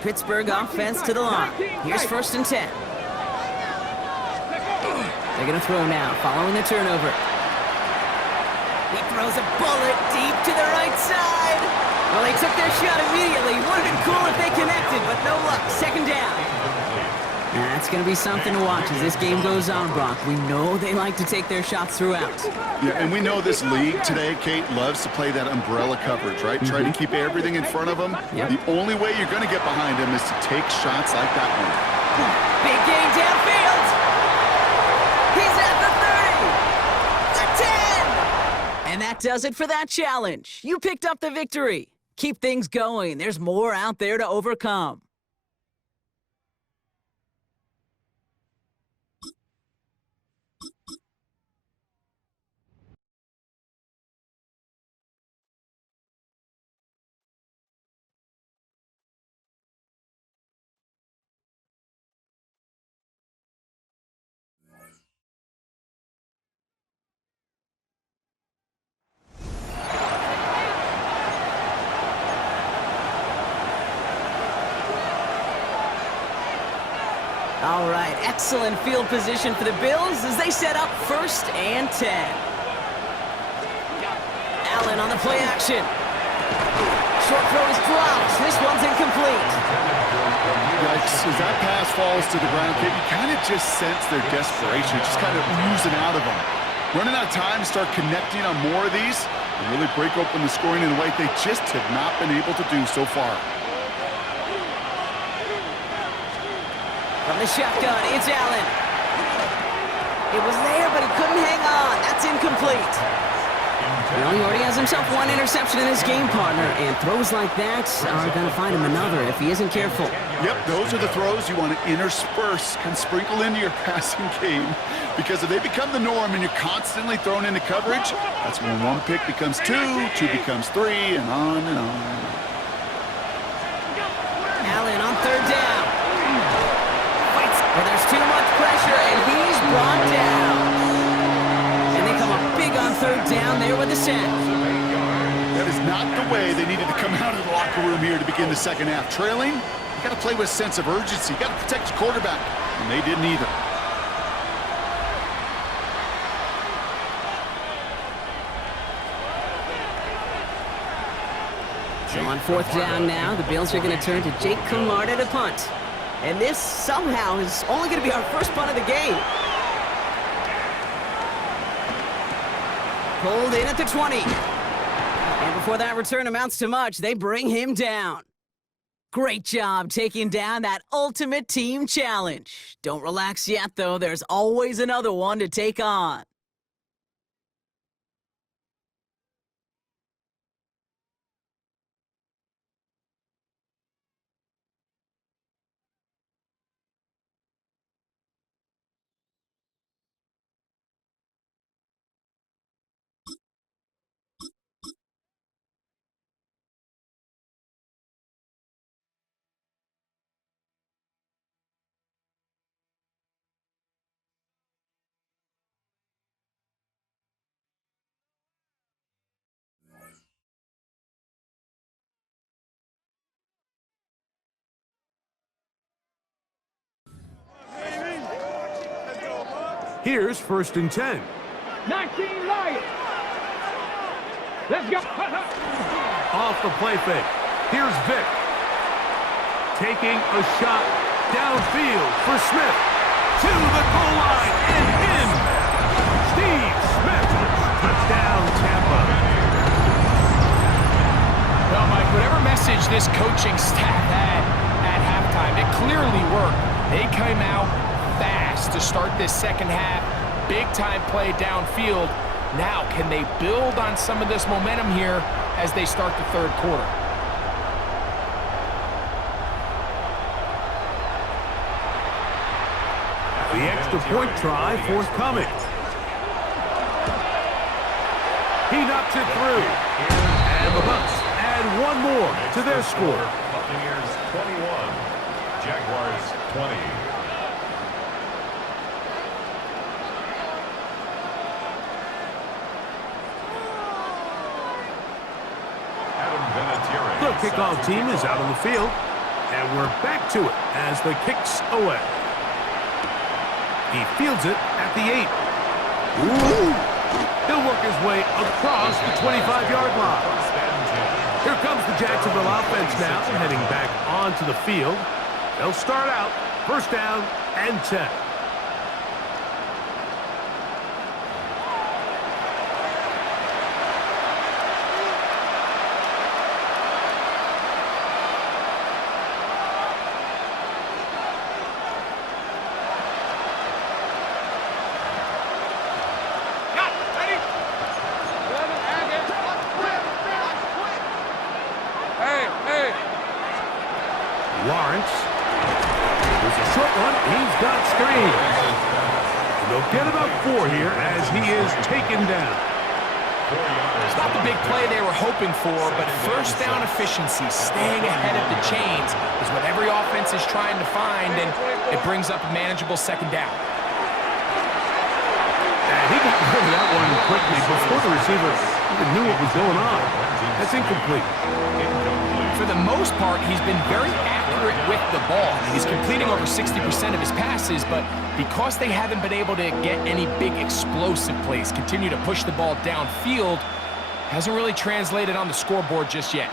Pittsburgh offense to the line. Here's 1st and 10. They're going to throw now, following the turnover. He throws a bullet deep to the right side. Well, they took their shot immediately. Would have been cool if they connected, but no luck. 2nd down. That's going to be something to watch as this game goes on, Brock. We know they like to take their shots throughout. Yeah, and we know this league today, Kate, loves to play that umbrella coverage, right? Try to keep everything in front of them. Yep. The only way you're going to get behind them is to take shots like that one. Big gain downfield. He's at the 30. The 10. And that does it for that challenge. You picked up the victory. Keep things going. There's more out there to overcome. All right, excellent field position for the Bills as they set up 1st and 10. Allen on the play action. Short throw is dropped. This one's incomplete. Yikes, as that pass falls to the ground, Kate, you kind of just sense their desperation, just kind of oozing out of them. Running out of time, start connecting on more of these, and really break open the scoring in a way they just have not been able to do so far. From the shotgun, it's Allen. It was there, but he couldn't hang on. That's incomplete. Well, he already has himself 1 interception in his game, partner, and throws like that are going to find him another if he isn't careful. Yep, those are the throws you want to intersperse, kind of sprinkle into your passing game, because if they become the norm and you're constantly thrown into coverage, that's when 1 pick becomes 2, 2 becomes 3, and on and on. Allen on 3rd down. But there's too much pressure, and he's brought down. And they come up big on 3rd down there with the sack. That is not the way they needed to come out of the locker room here to begin the 2nd half. Trailing, you got to play with a sense of urgency. You got to protect your quarterback, and they didn't either. So on 4th down now, the Bills are going to turn to Jake Camarda to punt. And this, somehow, is only going to be our first punt of the game. Pulled in at the 20. And before that return amounts to much, they bring him down. Great job taking down that ultimate team challenge. Don't relax yet, though. There's always another one to take on. Here's 1st and 10. 19 Lions. Let's go. Off the play fake. Here's Vic. Taking a shot downfield for Smith. To the goal line and in. Steve Smith. Touchdown, Tampa. Well, Mike, whatever message this coaching staff had at halftime, it clearly worked. They came out fast to start this 2nd half. Big-time play downfield. Now, can they build on some of this momentum here as they start the 3rd quarter? The extra point try forthcoming. He knocks it through. And the Bucs add one more to their score. Buccaneers 21, Jaguars 20. The kickoff team is out on the field, and we're back to it as the kick's away. He fields it at the 8. Ooh. He'll work his way across the 25-yard line. Here comes the Jacksonville offense now, heading back onto the field. They'll start out first down and 10. Lawrence. There's a short one. He's got screens. They'll get about 4 here as he is taken down. It's not the big play they were hoping for, but first down efficiency, staying ahead of the chains, is what every offense is trying to find, and it brings up a manageable second down. And he got rid of that one quickly before the receiver even knew what was going on. That's incomplete. For the most part, he's been very accurate with the ball. He's completing over 60% of his passes, but because they haven't been able to get any big explosive plays, continue to push the ball downfield, hasn't really translated on the scoreboard just yet.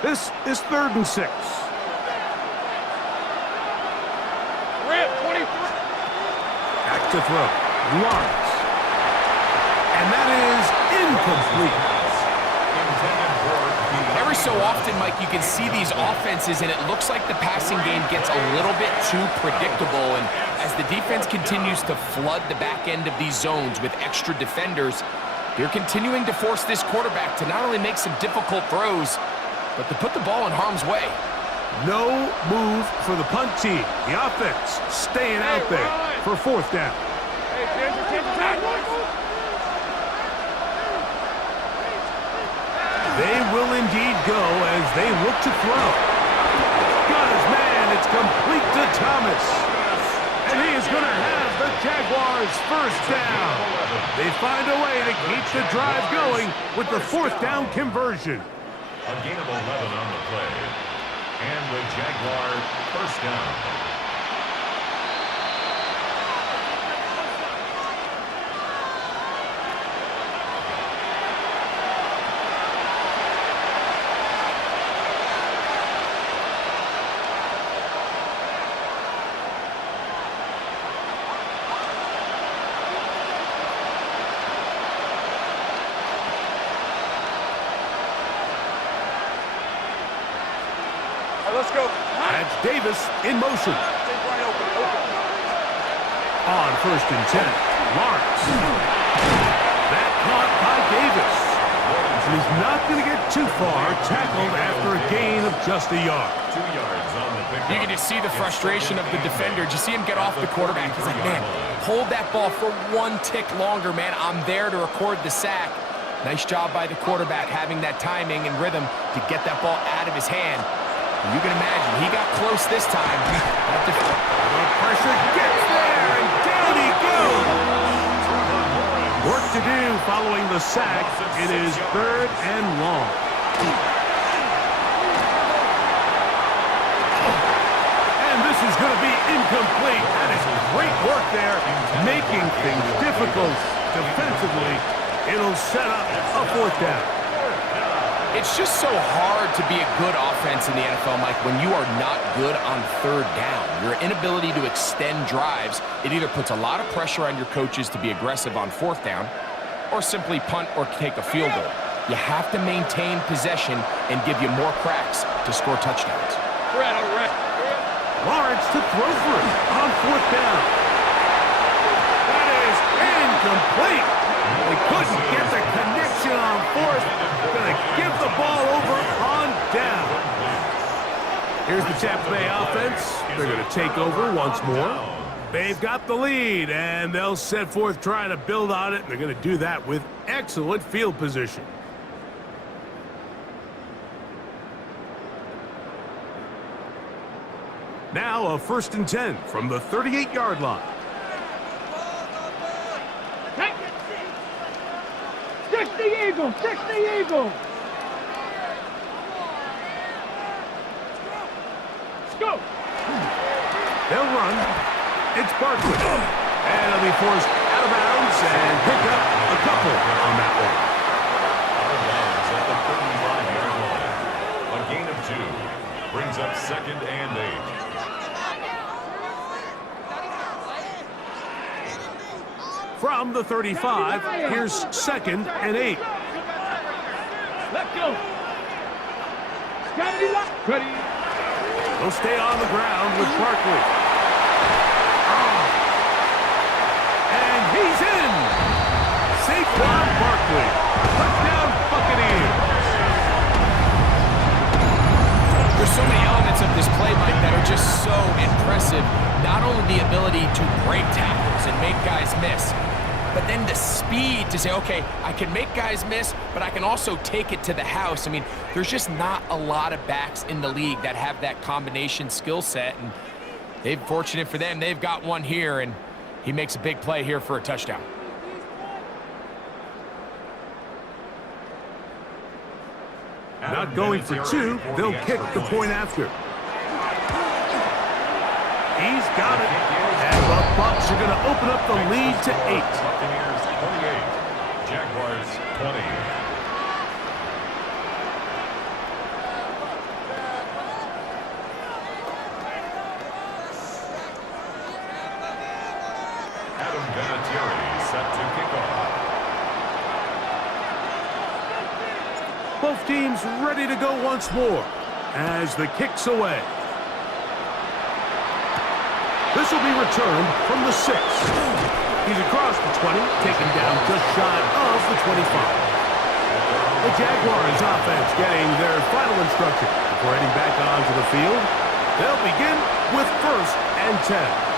This is 3rd and 6. Back to throw. Lawrence. And that is incomplete. Every so often, Mike, you can see these offenses, and it looks like the passing game gets a little bit too predictable. And as the defense continues to flood the back end of these zones with extra defenders, they're continuing to force this quarterback to not only make some difficult throws, but to put the ball in harm's way. No move for the punt team. The offense staying out there for 4th down. They will indeed go as they look to throw. Got his man. It's complete to Thomas. And he is going to have the Jaguars first down. They find a way to keep the drive going with the 4th down conversion. A gain of 11 on the play. And the Jaguar first down. Let's go. That's Davis in motion. On 1st and 10, Lawrence. That caught by Davis. And he's not going to get too far, tackled after a gain of just a yard. 2 yards on the pickup. You can just see the frustration of the defender. Just see him get off the quarterback. He's like, man, hold that ball for 1 tick longer, man. I'm there to record the sack. Nice job by the quarterback having that timing and rhythm to get that ball out of his hand. You can imagine, he got close this time. The pressure gets there, and down he goes. Work to do following the sack. It is 3rd and long. And this is going to be incomplete. That is great work there, making things difficult defensively. It'll set up a 4th down. It's just so hard to be a good offense in the NFL, Mike, when you are not good on 3rd down. Your inability to extend drives, it either puts a lot of pressure on your coaches to be aggressive on 4th down or simply punt or take a field goal. You have to maintain possession and give you more cracks to score touchdowns. Lawrence to throw for it on 4th down. That is incomplete. They couldn't get the connection on 4th. Going to give the ball over on down. Here's the Tampa Bay offense. They're going to take over once more. They've got the lead, and they'll set forth trying to build on it, and they're going to do that with excellent field position. Now a 1st and 10 from the 38-yard line. Six the Eagle! Six the Eagle! Let's go! They'll run. It's Barkley. And he'll be forced out of bounds and pick up a couple on that one. Out of bounds at the 35-yard line. A gain of 2 brings up 2nd and 8. From the 35, here's 2nd and 8. Let's go! Ready? They'll stay on the ground with Barkley. And he's in! Saquon Barkley. Touchdown Buccaneers. There's so many elements of this play, Mike, that are just so impressive. Not only the ability to break tackles and make guys miss, but then the speed to say, okay, I can make guys miss, but I can also take it to the house. I mean, there's just not a lot of backs in the league that have that combination skill set, and they're fortunate for them. They've got one here, and he makes a big play here for a touchdown. Not going for 2, they'll kick the point after. He's got it. And the Bucs are going to open up the lead to 8. Buccaneers 28, Jaguars 20. Adam Vinatieri set to kick off. Both teams ready to go once more as the kick's away. This will be returned from the 6. He's across the 20, taken down just shy of the 25. The Jaguars offense getting their final instruction before heading back onto the field. They'll begin with 1st and 10.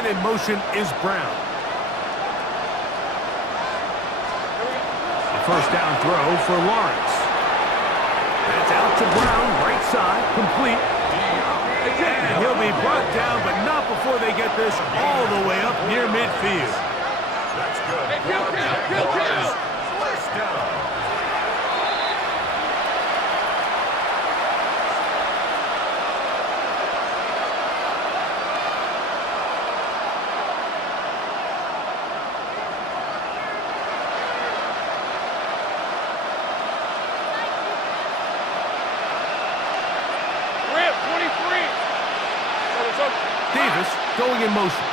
In motion is Brown. A 1st down throw for Lawrence. That's out to Brown, right side, complete. And he'll be brought down, but not before they get this all the way up near midfield. That's good. First down. Going in motion.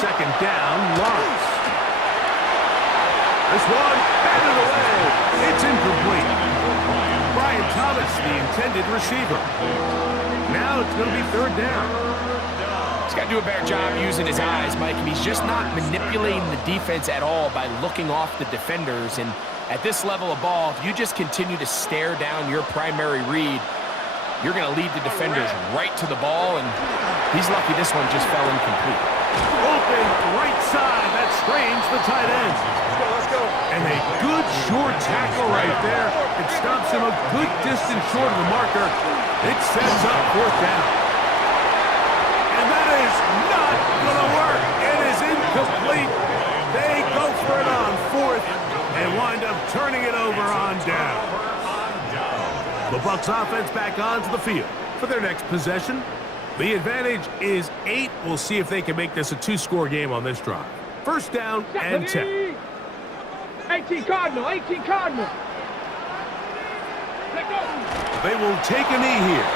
2nd down, Lawrence. This one, batted away. It's incomplete. Brian Thomas, the intended receiver. Now it's going to be 3rd down. He's got to do a better job using his eyes, Mike, and he's just not manipulating the defense at all by looking off the defenders. And at this level of ball, if you just continue to stare down your primary read, you're going to lead the defenders right to the ball, and he's lucky this one just fell incomplete. Open right side. That strains the tight end. Let's go. And a good short tackle right there. It stops him a good distance short of the marker. It sets up 4th down. And that is not going to work. It is incomplete. They go for it on 4th and wind up turning it over on down. The Bucs offense back onto the field for their next possession. The advantage is 8. We'll see if they can make this a 2-score game on this drive. 1st down and 10. 18 Cardinal, 18 Cardinal. Let go. They will take a knee here.